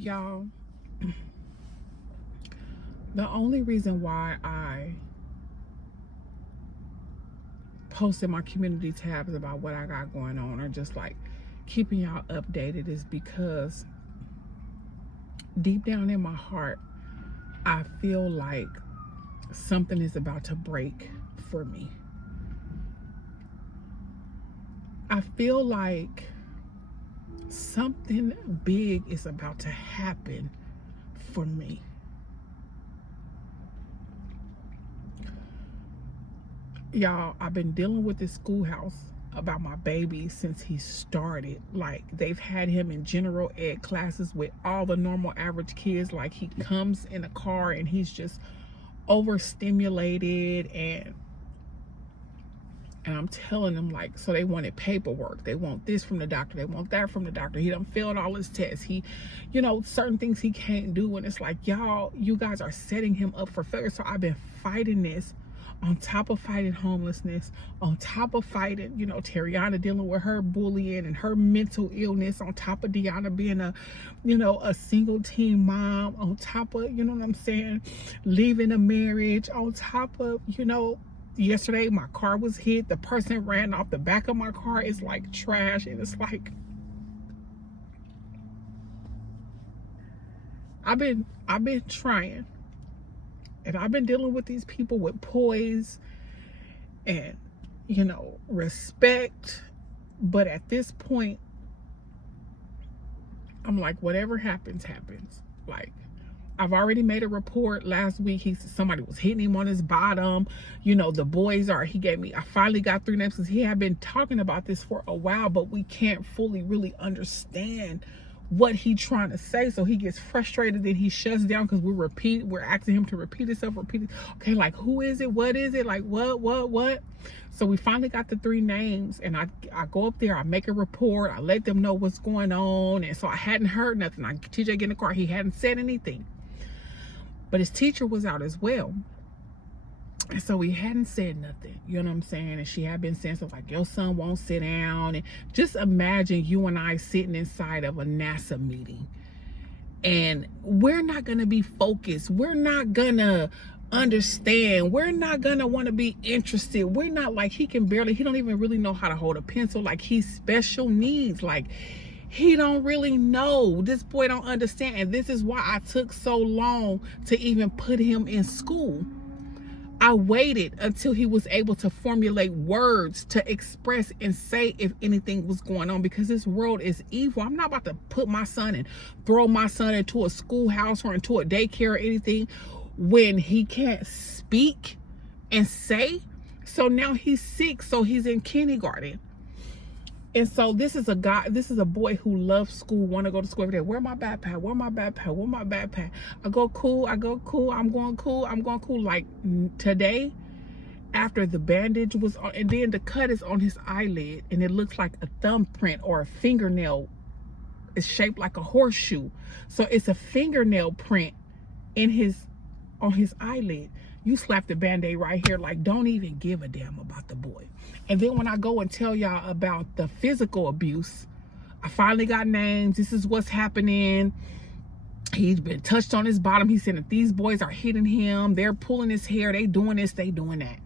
Y'all, the only reason why I posted my community tabs about what I got going on, or just like keeping y'all updated, is because deep down in my heart, I feel like something is about to break for me. I feel like something big is about to happen for me. Y'all, I've been dealing with this schoolhouse about my baby since he started. Like, they've had him in general ed classes with all the normal average kids. Like, he comes in a car and he's just overstimulated, and I'm telling them, like, so they wanted paperwork. They want this from the doctor. They want that from the doctor. He done failed all his tests. He, certain things he can't do. And it's like, y'all, you guys are setting him up for failure. So I've been fighting this on top of fighting homelessness, on top of fighting, Terriana dealing with her bullying and her mental illness, on top of Deanna being a single teen mom, on top of, leaving a marriage, on top of, yesterday my car was hit. The person ran off the back of my car. It's like trash. And it's like, I've been trying, and I've been dealing with these people with poise and respect, but at this point I'm like, whatever happens. Like, I've already made a report. Last week somebody was hitting him on his bottom. The boys I finally got 3 names, because he had been talking about this for a while, but we can't fully really understand what he's trying to say. So he gets frustrated and he shuts down, because we're asking him to repeat himself. Okay, like, who is it? What is it? Like, what? So we finally got the 3 names, and I go up there, I make a report, I let them know what's going on. And so I hadn't heard nothing. TJ get in the car, he hadn't said anything. But his teacher was out as well. And so he hadn't said nothing, you know what I'm saying? And she had been saying stuff like, your son won't sit down. And just imagine you and I sitting inside of a NASA meeting, and we're not going to be focused. We're not going to understand. We're not going to want to be interested. We're not, like, he don't even really know how to hold a pencil. Like, he's special needs. Like, he don't really know. This boy don't understand. And this is why I took so long to even put him in school. I waited until he was able to formulate words to express and say if anything was going on, because this world is evil. I'm not about to put my son and throw my son into a schoolhouse or into a daycare or anything when he can't speak and say. So now he's 6, so he's in kindergarten. And so this is a boy who loves school, want to go to school every day. Where my backpack? Where my backpack? Where my backpack? I go cool. I'm going cool. Like, today, after the bandage was on, and then the cut is on his eyelid, and it looks like a thumbprint or a fingernail. It's shaped like a horseshoe. So it's a fingernail print on his eyelid. You slap the band-aid right here, like, don't even give a damn about the boy. And then when I go and tell y'all about the physical abuse, I finally got names. This is what's happening. He's been touched on his bottom. He said that these boys are hitting him. They're pulling his hair. They doing this. They doing that.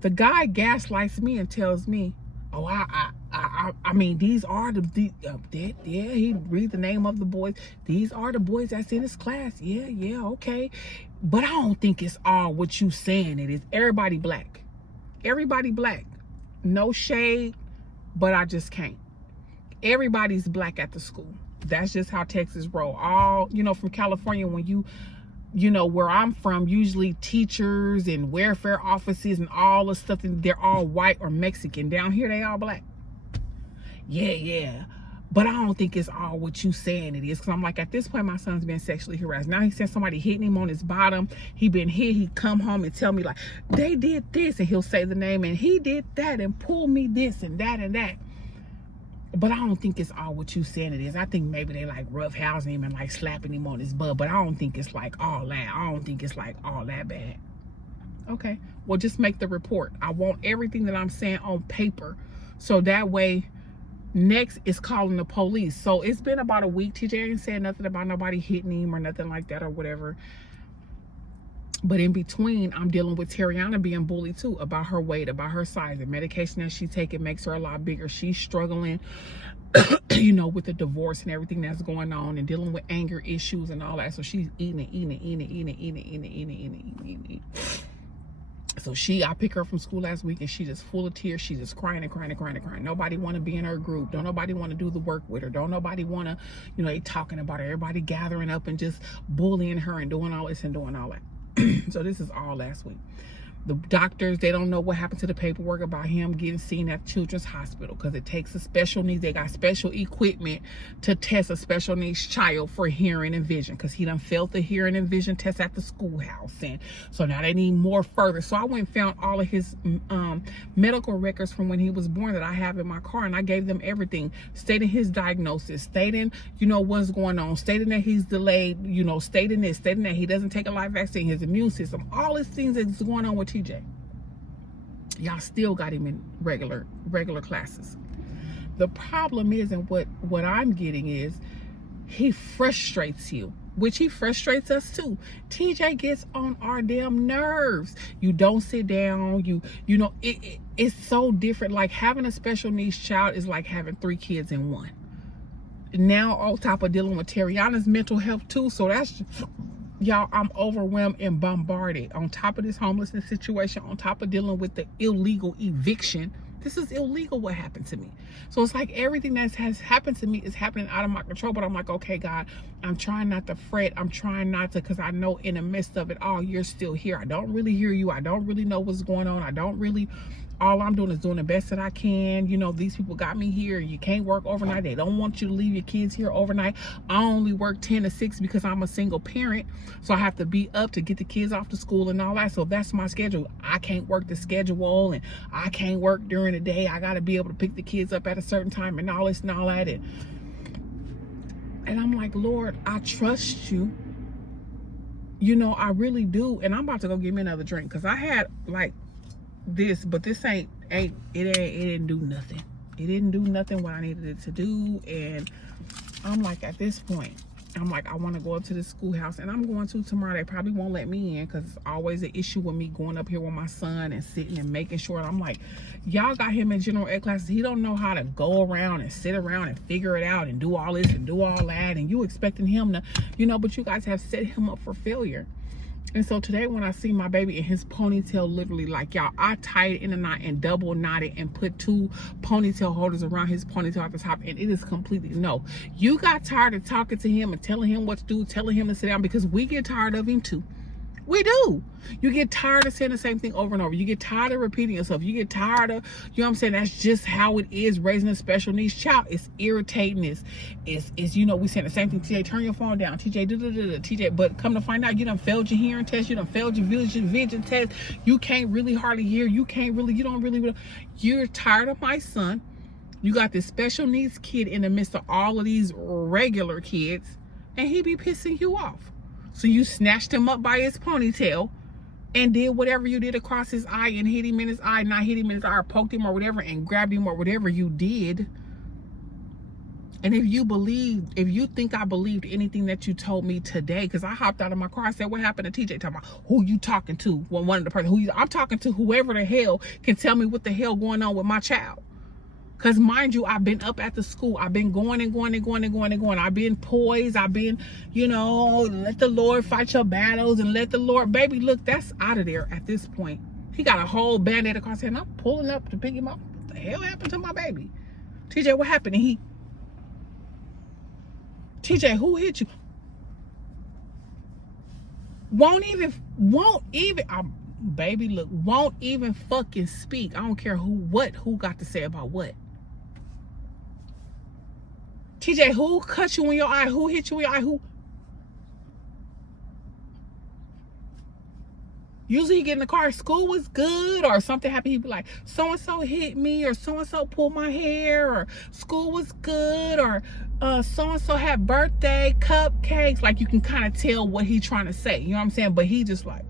The guy gaslights me and tells me, oh, I mean, these are he read the name of the boys. These are the boys that's in his class. Yeah, okay. But I don't think it's all what you saying it is. Everybody black. No shade, but I just can't. Everybody's black at the school. That's just how Texas roll. All, from California, when where I'm from, usually teachers and welfare offices and all the stuff, they're all white or Mexican. Down here, they all black. Yeah. But I don't think it's all what you saying it is. Because I'm like, at this point, my son's been sexually harassed. Now he said somebody hitting him on his bottom. He been hit. He come home and tell me, like, they did this. And he'll say the name. And he did that and pull me this and that and that. But I don't think it's all what you saying it is. I think maybe they like roughhousing him and like slapping him on his butt. But I don't think it's like all that. I don't think it's like all that bad. Okay. Well, just make the report. I want everything that I'm saying on paper. So that way Next is calling the police. So it's been about a week. TJ ain't said nothing about nobody hitting him or nothing like that or whatever. But in between, I'm dealing with Terriana being bullied too, about her weight, about her size. The medication that she's taking makes her a lot bigger. She's struggling, you know, with the divorce and everything that's going on, and dealing with anger issues and all that. So she's eating. So I pick her from school last week, and she just full of tears. She's just crying. Nobody want to be in her group. Don't nobody want to do the work with her. Don't nobody want to, you know, they talking about her. Everybody gathering up and just bullying her and doing all this and doing all that. So this is all last week. The doctors, they don't know what happened to the paperwork about him getting seen at Children's Hospital, because it takes a special needs. They got special equipment to test a special needs child for hearing and vision, because he done failed the hearing and vision test at the schoolhouse. And so now they need more further. So I went and found all of his medical records from when he was born that I have in my car, and I gave them everything, stating his diagnosis, stating, you know, what's going on, stating that he's delayed, you know, stating this, stating that he doesn't take a live vaccine, his immune system, all these things that's going on with TJ. Y'all still got him in regular classes. The problem is, and what I'm getting is, he frustrates you, which he frustrates us too. TJ gets on our damn nerves. You don't sit down. You know, it's so different. Like, having a special needs child is like having 3 kids in one. Now on top of dealing with Terriana's mental health too. So that's, y'all, I'm overwhelmed and bombarded. On top of this homelessness situation, on top of dealing with the illegal eviction. This is illegal what happened to me. So it's like everything that has happened to me is happening out of my control. But I'm like, okay, God, I'm trying not to fret. I'm trying not to, because I know in the midst of it all, you're still here. I don't really hear you. I don't really know what's going on. I don't really, all I'm doing is doing the best that I can. You know, these people got me here. You can't work overnight. They don't want you to leave your kids here overnight. I only work 10 to 6 because I'm a single parent. So I have to be up to get the kids off to school and all that. So that's my schedule. I can't work the schedule, and I can't work during the day. I got to be able to pick the kids up at a certain time and all this and all that. And I'm like, Lord, I trust you. You know, I really do. And I'm about to go get me another drink, because I had like this, but this it didn't do nothing. It didn't do nothing what I needed it to do. And I'm like, at this point, I'm like, I want to go up to the schoolhouse, and I'm going to tomorrow. They probably won't let me in, because it's always an issue with me going up here with my son and sitting and making sure. I'm like, y'all got him in general ed classes. He don't know how to go around and sit around and figure it out and do all this and do all that, and you expecting him to, you know, but you guys have set him up for failure. And so today, when I see my baby in his ponytail, literally, like, y'all, I tied it in a knot and double knotted and put 2 ponytail holders around his ponytail at the top, and it is completely, no. You got tired of talking to him and telling him what to do, telling him to sit down, because we get tired of him too. We do. You get tired of saying the same thing over and over. You get tired of repeating yourself. You get tired of, you know what I'm saying? That's just how it is raising a special needs child. It's irritating. It's you know, we saying the same thing. TJ, turn your phone down. TJ, TJ, but come to find out, you done failed your hearing test. You done failed your vision test. You can't really hardly hear. You don't really. You're tired of my son. You got this special needs kid in the midst of all of these regular kids, and he be pissing you off. So you snatched him up by his ponytail and did whatever you did across his eye and hit him in his eye, not hit him in his eye, or poked him or whatever, and grabbed him or whatever you did. And if you think I believed anything that you told me today, because I hopped out of my car, I said, what happened to TJ? Talking about who you talking to? Well, one of the person I'm talking to, whoever the hell can tell me what the hell going on with my child. Because mind you, I've been up at the school. I've been going. I've been poised. I've been, you know, let the Lord fight your battles, and let the Lord, baby, look, that's out of there at this point. He got a whole Band-Aid across his head, and I'm pulling up to pick him up. What the hell happened to my baby? TJ, what happened? And TJ, who hit you? Won't even, baby, look, won't even fucking speak. I don't care who got to say about what. TJ, who cut you in your eye? Who hit you in your eye? Who? Usually he get in the car, school was good, or something happened, he'd be like, so-and-so hit me, or so-and-so pulled my hair, or school was good, or so-and-so had birthday cupcakes. Like, you can kind of tell what he's trying to say, you know what I'm saying? But he just like,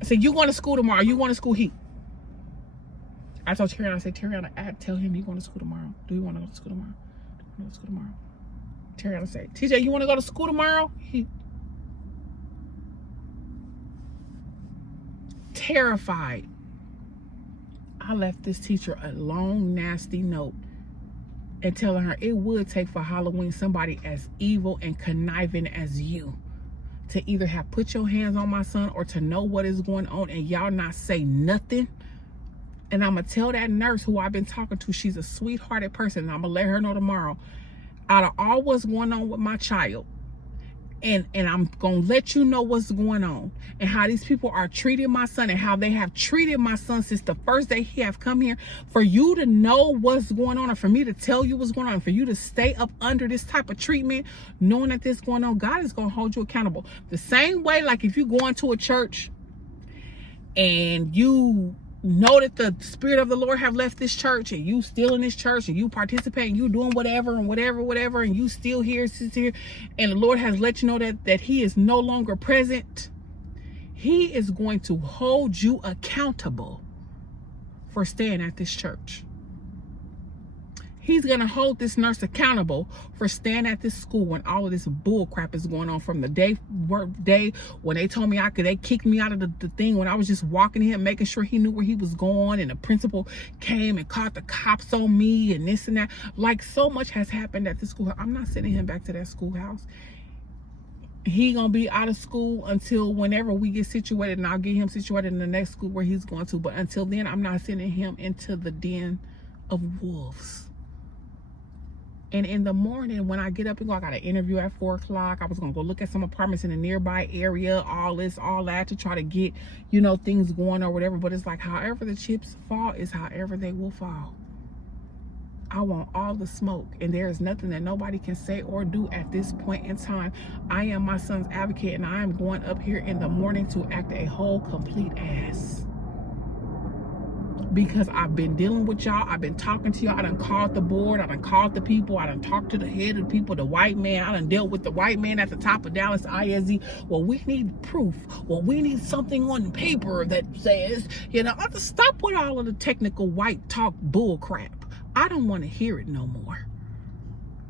I said, you going to school tomorrow? You going to school? I told Terriana, I said, Terriana, tell him you going to school tomorrow. Do you want to go to school tomorrow? Do you want to go to school tomorrow? Terriana said, TJ, you want to go to school tomorrow? He terrified. I left this teacher a long, nasty note and telling her it would take for Halloween somebody as evil and conniving as you to either have put your hands on my son or to know what is going on and y'all not say nothing. And I'm going to tell that nurse who I've been talking to, she's a sweethearted person, and I'm going to let her know tomorrow, out of all what's going on with my child, and I'm going to let you know what's going on and how these people are treating my son and how they have treated my son since the first day he have come here, for you to know what's going on and for me to tell you what's going on, for you to stay up under this type of treatment, knowing that this is going on, God is going to hold you accountable. The same way, like if you go into a church and you know that the Spirit of the Lord have left this church and you still in this church and you participate and you doing whatever and you still here, and the Lord has let you know that he is no longer present, he is going to hold you accountable for staying at this church. He's going to hold this nurse accountable for staying at this school when all of this bull crap is going on, from the day when they told me they kicked me out of the thing, when I was just walking him, making sure he knew where he was going, and the principal came and caught the cops on me and this and that. Like, so much has happened at the school. I'm not sending him back to that schoolhouse. He gonna be out of school until whenever we get situated, and I'll get him situated in the next school where he's going to. But until then, I'm not sending him into the den of wolves. And in the morning, when I get up and go, I got an interview at 4 o'clock. I was going to go look at some apartments in the nearby area, all that to try to get, things going or whatever. But it's like, however the chips fall is however they will fall. I want all the smoke, and there is nothing that nobody can say or do at this point in time. I am my son's advocate, and I am going up here in the morning to act a whole complete ass. Because I've been dealing with y'all. I've been talking to y'all. I done called the board. I done called the people. I done talked to the head of the people, the white man. I done dealt with the white man at the top of Dallas ISD. Well, we need proof. Well, we need something on paper that says, I just stop with all of the technical white talk bull crap. I don't want to hear it no more.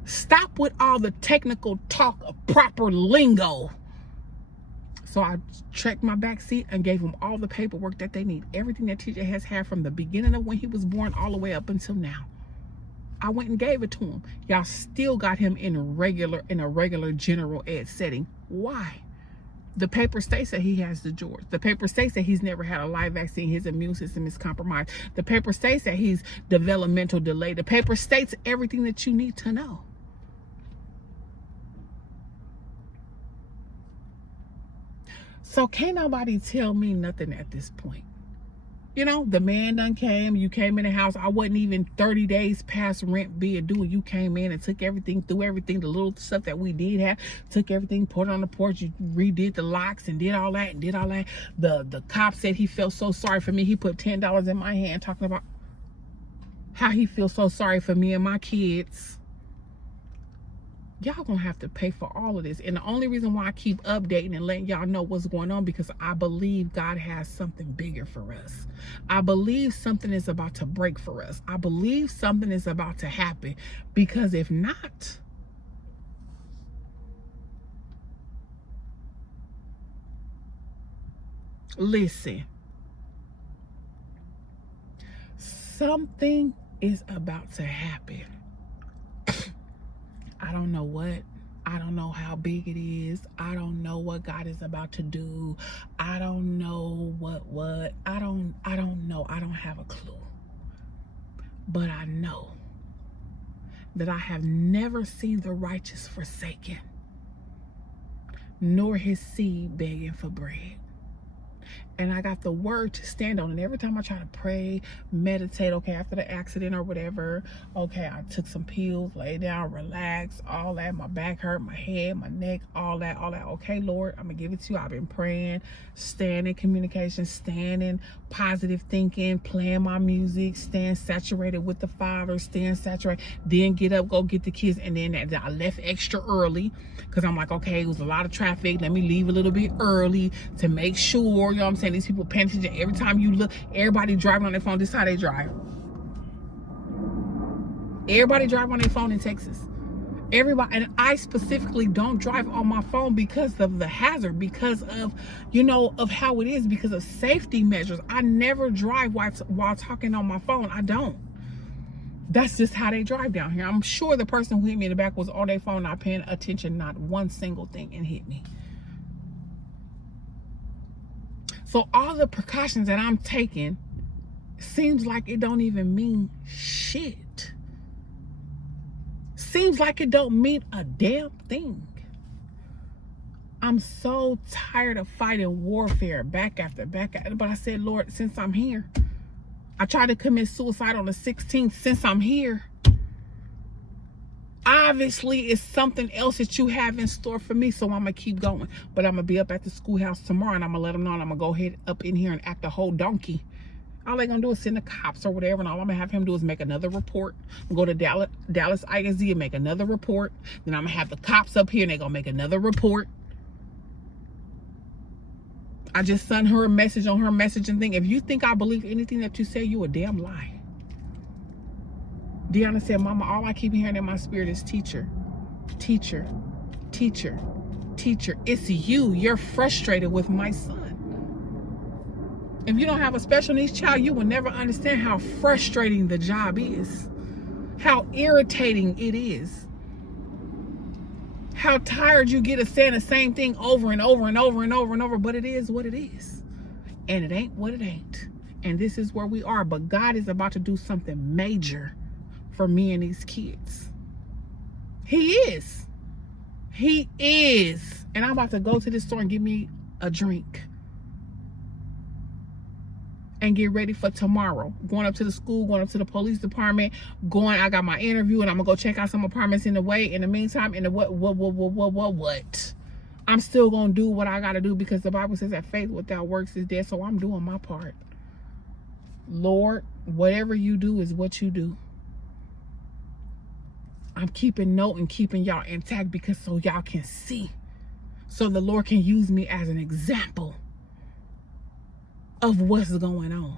Stop with all the technical talk of proper lingo. So I checked my back seat and gave them all the paperwork that they need. Everything that TJ has had from the beginning of when he was born all the way up until now. I went and gave it to him. Y'all still got him in a regular general ed setting. Why? The paper states that he has the George. The paper states that he's never had a live vaccine. His immune system is compromised. The paper states that he's developmental delay. The paper states everything that you need to know. So can't nobody tell me nothing at this point. The man done came. You came in the house. I wasn't even 30 days past rent being due. You came in and took everything, threw everything, the little stuff that we did have, took everything, put it on the porch. You redid the locks and did all that. The cop said he felt so sorry for me. He put $10 in my hand talking about how he feels so sorry for me and my kids. Y'all gonna have to pay for all of this. And the only reason why I keep updating and letting y'all know what's going on, because I believe God has something bigger for us. I believe something is about to break for us. I believe something is about to happen, because if not, listen, something is about to happen. I don't know what. I don't know how big it is. I don't know what God is about to do. I don't know what. I don't know. I don't have a clue. But I know that I have never seen the righteous forsaken, nor his seed begging for bread. And I got the word to stand on. And every time I try to pray, meditate, okay, after the accident or whatever, okay, I took some pills, lay down, relax, all that. My back hurt, my head, my neck, all that. Okay, Lord, I'm going to give it to you. I've been praying, staying in communication, staying in positive thinking, playing my music, staying saturated with the Father, staying saturated. Then get up, go get the kids. And then I left extra early because I'm like, okay, it was a lot of traffic. Let me leave a little bit early to make sure, you know what I'm saying? These people paying attention. Every time you look, everybody driving on their phone. This is how they drive. Everybody drive on their phone in Texas. Everybody, and I specifically don't drive on my phone because of the hazard, because of, you know, of how it is, because of safety measures. I never drive while talking on my phone. I don't. That's just how they drive down here. I'm sure the person who hit me in the back was on their phone, not paying attention, not one single thing, and hit me. So all the precautions that I'm taking seems like it don't even mean shit. Seems like it don't mean a damn thing. I'm so tired of fighting warfare back after back. But I said, Lord, since I'm here, I tried to commit suicide on the 16th. Since I'm here, obviously it's something else that you have in store for me. So I'm going to keep going. But I'm going to be up at the schoolhouse tomorrow, and I'm going to let them know, and I'm going to go ahead up in here and act a whole donkey. All they're going to do is send the cops or whatever, and all I'm going to have him do is make another report. Go to Dallas ISD and make another report. Then I'm going to have the cops up here, and they're going to make another report. I just sent her a message on her messaging thing. If you think I believe anything that you say, you a damn lie. Deanna said, Mama, all I keep hearing in my spirit is teacher, teacher, teacher, teacher. It's you. You're frustrated with my son. If you don't have a special needs child, you will never understand how frustrating the job is, how irritating it is, how tired you get of saying the same thing over and over and over and over and over. But it is what it is, and it ain't what it ain't. And this is where we are. But God is about to do something major for me and these kids. He is. He is. And I'm about to go to this store and get me a drink and get ready for tomorrow. Going up to the school, going up to the police department, I got my interview, and I'm gonna go check out some apartments in the way. In the meantime, what? I'm still gonna do what I gotta do, because the Bible says that faith without works is dead. So I'm doing my part. Lord, whatever you do is what you do. I'm keeping note and keeping y'all intact, because so y'all can see, so the Lord can use me as an example of what's going on.